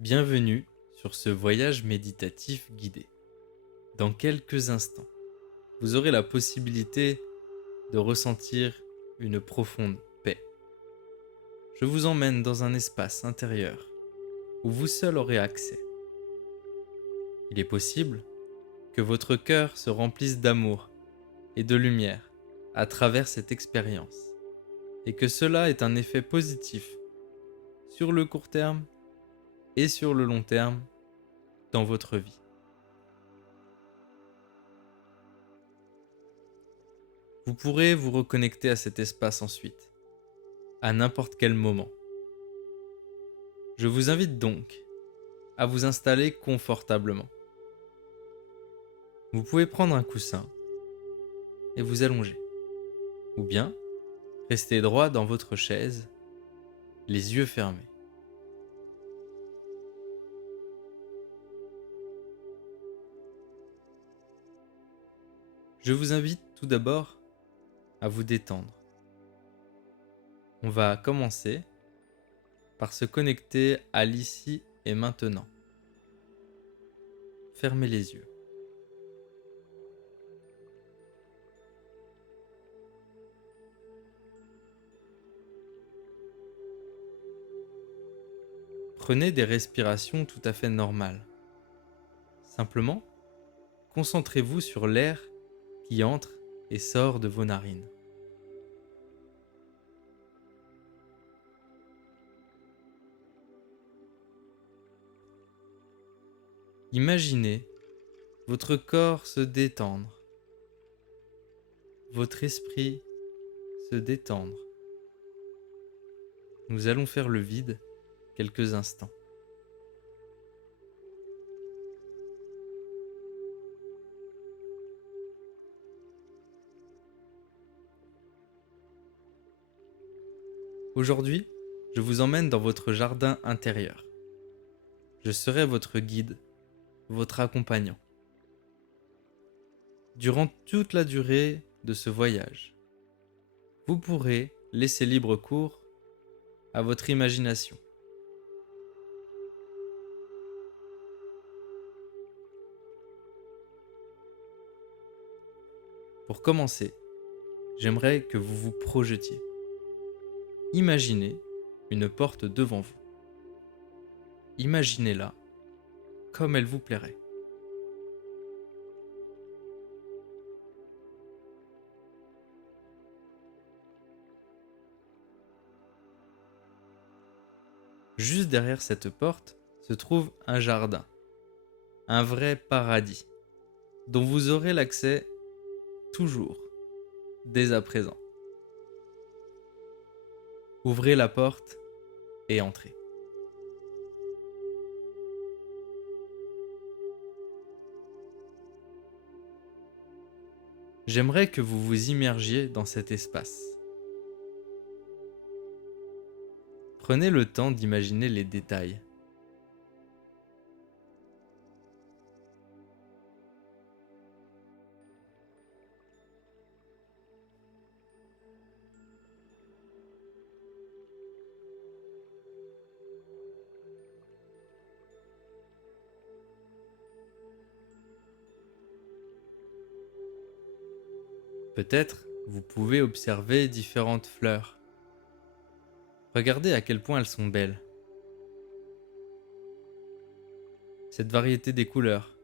Bienvenue sur ce voyage méditatif guidé. Dans quelques instants, vous aurez la possibilité de ressentir une profonde paix. Je vous emmène dans un espace intérieur où vous seul aurez accès. Il est possible que votre cœur se remplisse d'amour et de lumière à travers cette expérience et que cela ait un effet positif sur le court terme et sur le long terme dans votre vie. Vous pourrez vous reconnecter à cet espace ensuite, à n'importe quel moment. Je vous invite donc à vous installer confortablement. Vous pouvez prendre un coussin et vous allonger, ou bien rester droit dans votre chaise, les yeux fermés. Je vous invite tout d'abord à vous détendre. On va commencer par se connecter à l'ici et maintenant. Fermez les yeux. Prenez des respirations tout à fait normales. Simplement, concentrez-vous sur l'air qui entre et sort de vos narines. Imaginez votre corps se détendre, votre esprit se détendre. Nous allons faire le vide quelques instants. Aujourd'hui, je vous emmène dans votre jardin intérieur. Je serai votre guide, votre accompagnant. Durant toute la durée de ce voyage, vous pourrez laisser libre cours à votre imagination. Pour commencer, j'aimerais que vous vous projetiez. Imaginez une porte devant vous. Imaginez-la comme elle vous plairait. Juste derrière cette porte se trouve un jardin, un vrai paradis, dont vous aurez l'accès toujours, dès à présent. Ouvrez la porte et entrez. J'aimerais que vous vous immergiez dans cet espace. Prenez le temps d'imaginer les détails. Peut-être vous pouvez observer différentes fleurs. Regardez à quel point elles sont belles. Cette variété des couleurs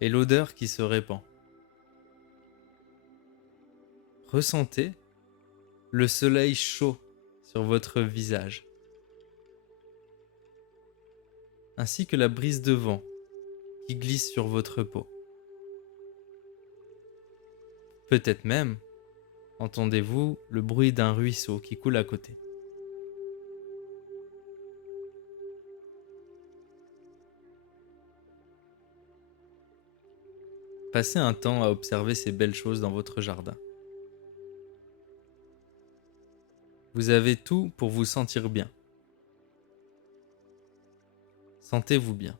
et l'odeur qui se répand. Ressentez le soleil chaud sur votre visage, ainsi que la brise de vent qui glisse sur votre peau. Peut-être même entendez-vous le bruit d'un ruisseau qui coule à côté. Passez un temps à observer ces belles choses dans votre jardin. Vous avez tout pour vous sentir bien. Sentez-vous bien.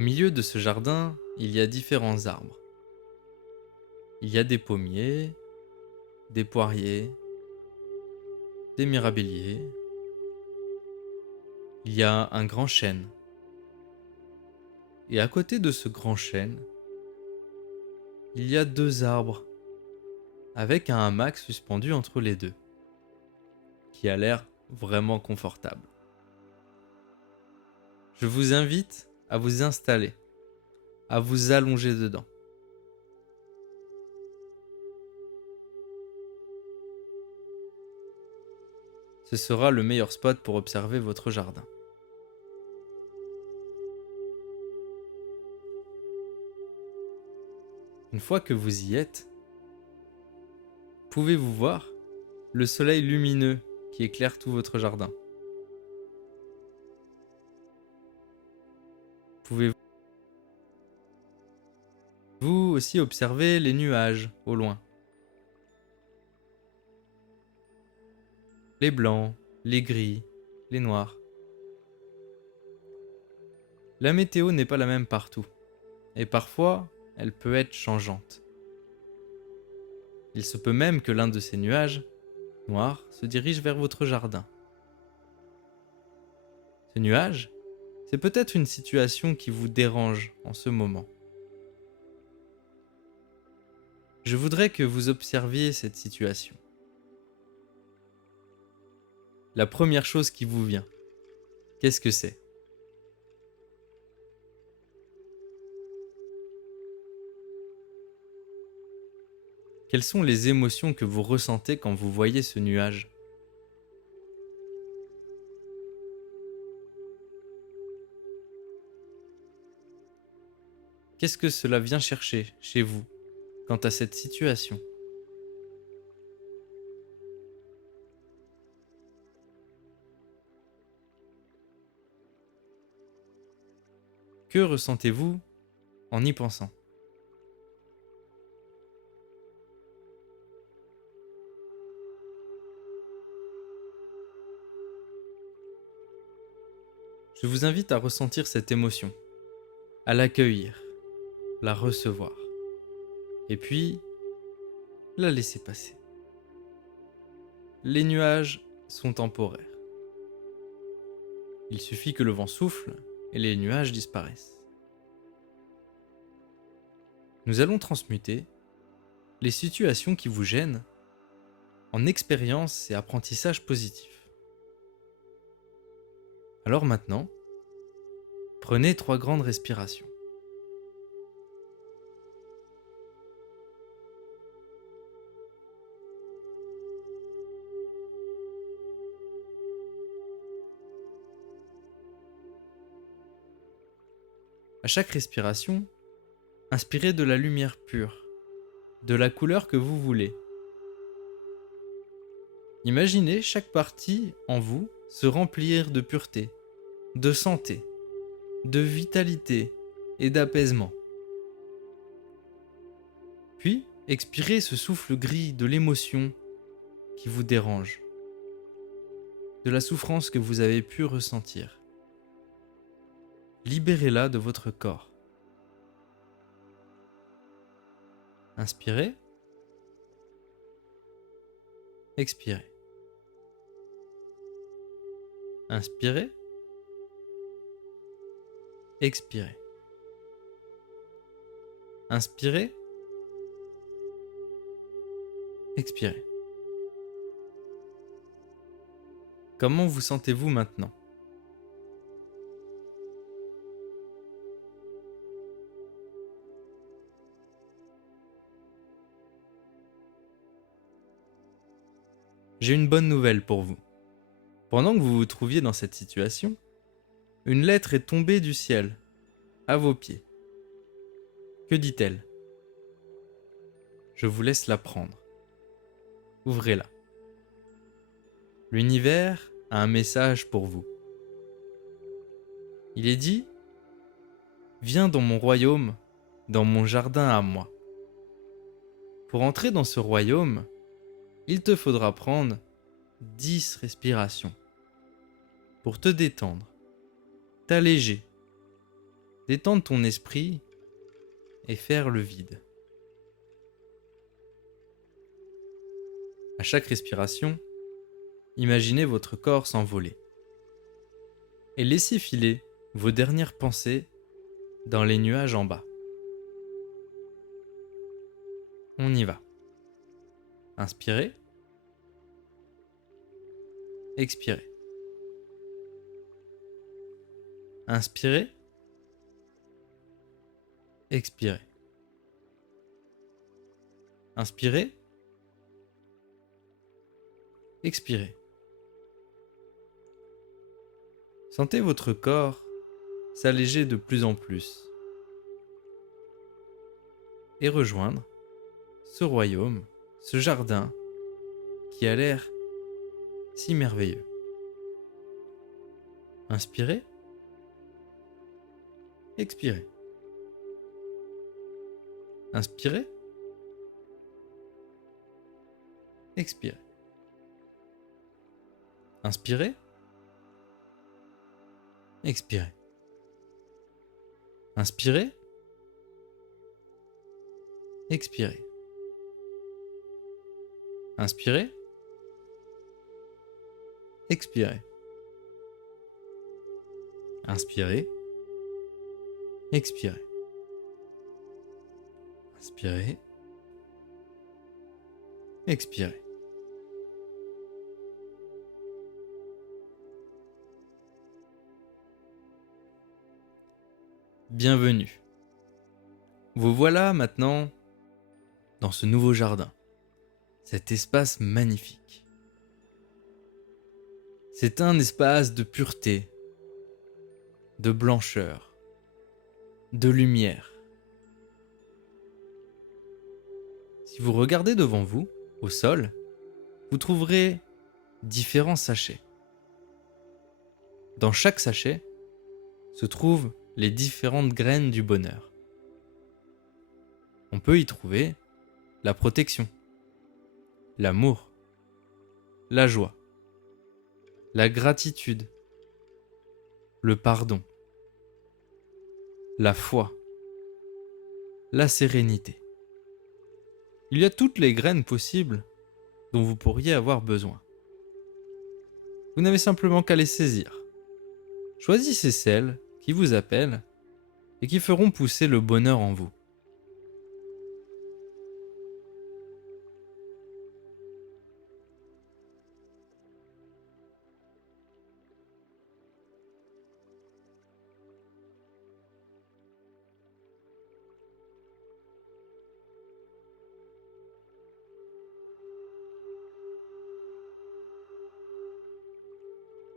Au milieu de ce jardin, il y a différents arbres. Il y a des pommiers, des poiriers, des mirabelliers. Il y a un grand chêne. Et à côté de ce grand chêne, il y a 2 arbres avec un hamac suspendu entre les deux, qui a l'air vraiment confortable. Je vous invite à vous installer, à vous allonger dedans. Ce sera le meilleur spot pour observer votre jardin. Une fois que vous y êtes, pouvez-vous voir le soleil lumineux qui éclaire tout votre jardin? Pouvez-vous aussi observer les nuages au loin? Les blancs, les gris, les noirs. La météo n'est pas la même partout, et parfois, elle peut être changeante. Il se peut même que l'un de ces nuages noirs se dirige vers votre jardin. Ce nuage, c'est peut-être une situation qui vous dérange en ce moment. Je voudrais que vous observiez cette situation. La première chose qui vous vient, qu'est-ce que c'est? Quelles sont les émotions que vous ressentez quand vous voyez ce nuage? Qu'est-ce que cela vient chercher chez vous quant à cette situation? Que ressentez-vous en y pensant? Je vous invite à ressentir cette émotion, à l'accueillir, la recevoir, et puis la laisser passer. Les nuages sont temporaires. Il suffit que le vent souffle et les nuages disparaissent. Nous allons transmuter les situations qui vous gênent en expériences et apprentissages positifs. Alors maintenant, prenez 3 grandes respirations. À chaque respiration, inspirez de la lumière pure, de la couleur que vous voulez. Imaginez chaque partie en vous se remplir de pureté, de santé, de vitalité et d'apaisement. Puis, expirez ce souffle gris de l'émotion qui vous dérange, de la souffrance que vous avez pu ressentir. Libérez-la de votre corps. Inspirez, expirez. Inspirez, expirez. Inspirez, expirez. Comment vous sentez-vous maintenant? J'ai une bonne nouvelle pour vous. Pendant que vous vous trouviez dans cette situation, une lettre est tombée du ciel, à vos pieds. Que dit-elle? Je vous laisse la prendre. Ouvrez-la. L'univers a un message pour vous. Il est dit: viens dans mon royaume, dans mon jardin à moi. Pour entrer dans ce royaume, il te faudra prendre 10 respirations pour te détendre, t'alléger, détendre ton esprit et faire le vide. À chaque respiration, imaginez votre corps s'envoler et laissez filer vos dernières pensées dans les nuages en bas. On y va. Inspirez, expirez. Inspirez, expirez. Inspirez, expirez. Sentez votre corps s'alléger de plus en plus et rejoindre ce royaume, ce jardin qui a l'air si merveilleux. Inspirez, expirez. Inspirez, expirez. Inspirez, expirez. Inspirez, expirez. Inspirez, expirez. Inspirez, expirez. Inspirez, expirez. Bienvenue. Vous voilà maintenant dans ce nouveau jardin, cet espace magnifique. C'est un espace de pureté, de blancheur, de lumière. Si vous regardez devant vous, au sol, vous trouverez différents sachets. Dans chaque sachet se trouvent les différentes graines du bonheur. On peut y trouver la protection, l'amour, la joie, la gratitude, le pardon, la foi, la sérénité. Il y a toutes les graines possibles dont vous pourriez avoir besoin. Vous n'avez simplement qu'à les saisir. Choisissez celles qui vous appellent et qui feront pousser le bonheur en vous.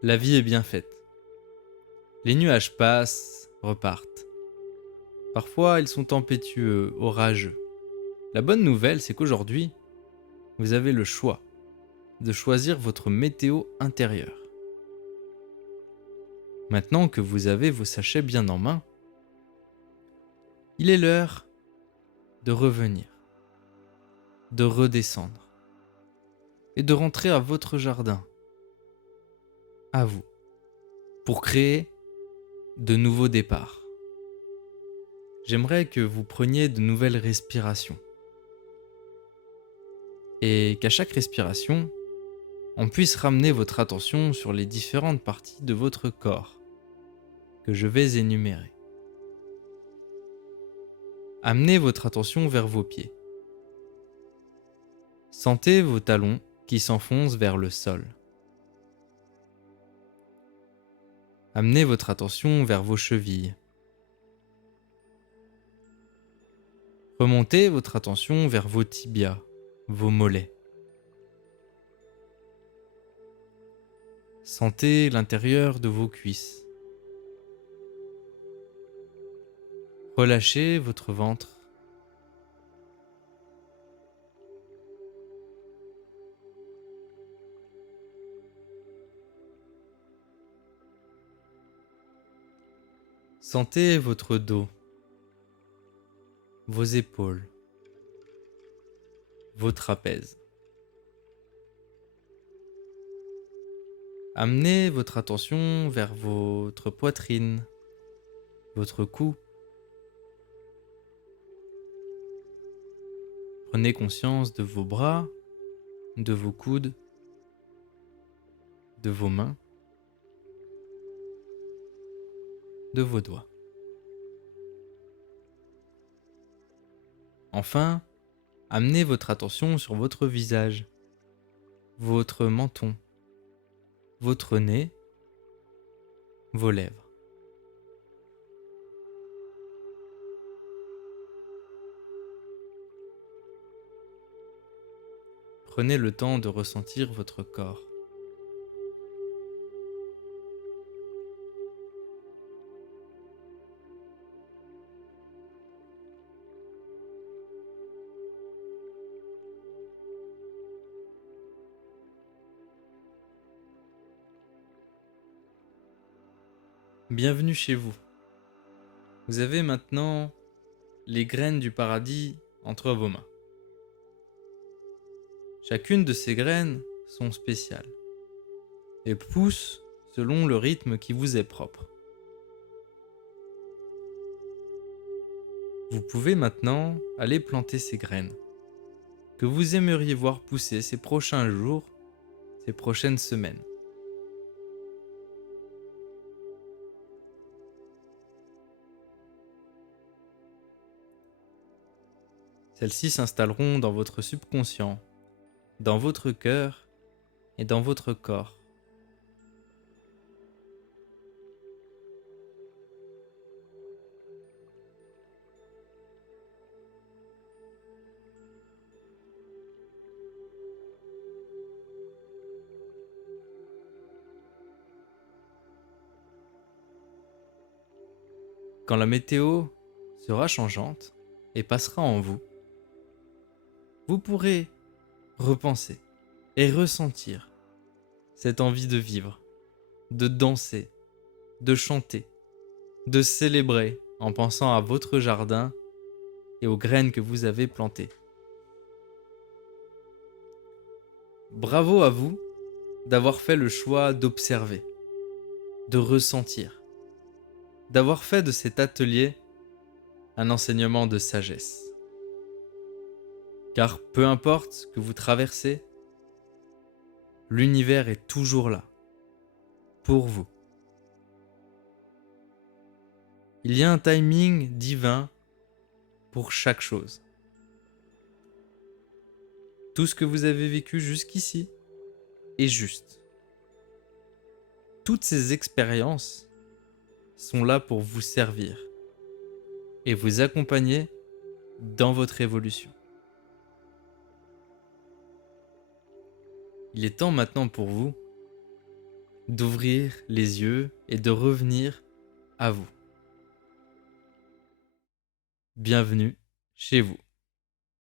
La vie est bien faite. Les nuages passent, repartent. Parfois, ils sont tempétueux, orageux. La bonne nouvelle, c'est qu'aujourd'hui, vous avez le choix de choisir votre météo intérieure. Maintenant que vous avez vos sachets bien en main, il est l'heure de revenir, de redescendre et de rentrer à votre jardin, à vous, pour créer de nouveaux départs. J'aimerais que vous preniez de nouvelles respirations et qu'à chaque respiration, on puisse ramener votre attention sur les différentes parties de votre corps que je vais énumérer. Amenez votre attention vers vos pieds. Sentez vos talons qui s'enfoncent vers le sol. Amenez votre attention vers vos chevilles. Remontez votre attention vers vos tibias, vos mollets. Sentez l'intérieur de vos cuisses. Relâchez votre ventre. Sentez votre dos, vos épaules, vos trapèzes. Amenez votre attention vers votre poitrine, votre cou. Prenez conscience de vos bras, de vos coudes, de vos mains, de vos doigts. Enfin, amenez votre attention sur votre visage, votre menton, votre nez, vos lèvres. Prenez le temps de ressentir votre corps. Bienvenue chez vous. Vous avez maintenant les graines du paradis entre vos mains. Chacune de ces graines sont spéciales et poussent selon le rythme qui vous est propre. Vous pouvez maintenant aller planter ces graines que vous aimeriez voir pousser ces prochains jours, ces prochaines semaines. Celles-ci s'installeront dans votre subconscient, dans votre cœur et dans votre corps. Quand la météo sera changeante et passera en vous, vous pourrez repenser et ressentir cette envie de vivre, de danser, de chanter, de célébrer en pensant à votre jardin et aux graines que vous avez plantées. Bravo à vous d'avoir fait le choix d'observer, de ressentir, d'avoir fait de cet atelier un enseignement de sagesse. Car peu importe ce que vous traversez, l'univers est toujours là, pour vous. Il y a un timing divin pour chaque chose. Tout ce que vous avez vécu jusqu'ici est juste. Toutes ces expériences sont là pour vous servir et vous accompagner dans votre évolution. Il est temps maintenant pour vous d'ouvrir les yeux et de revenir à vous. Bienvenue chez vous.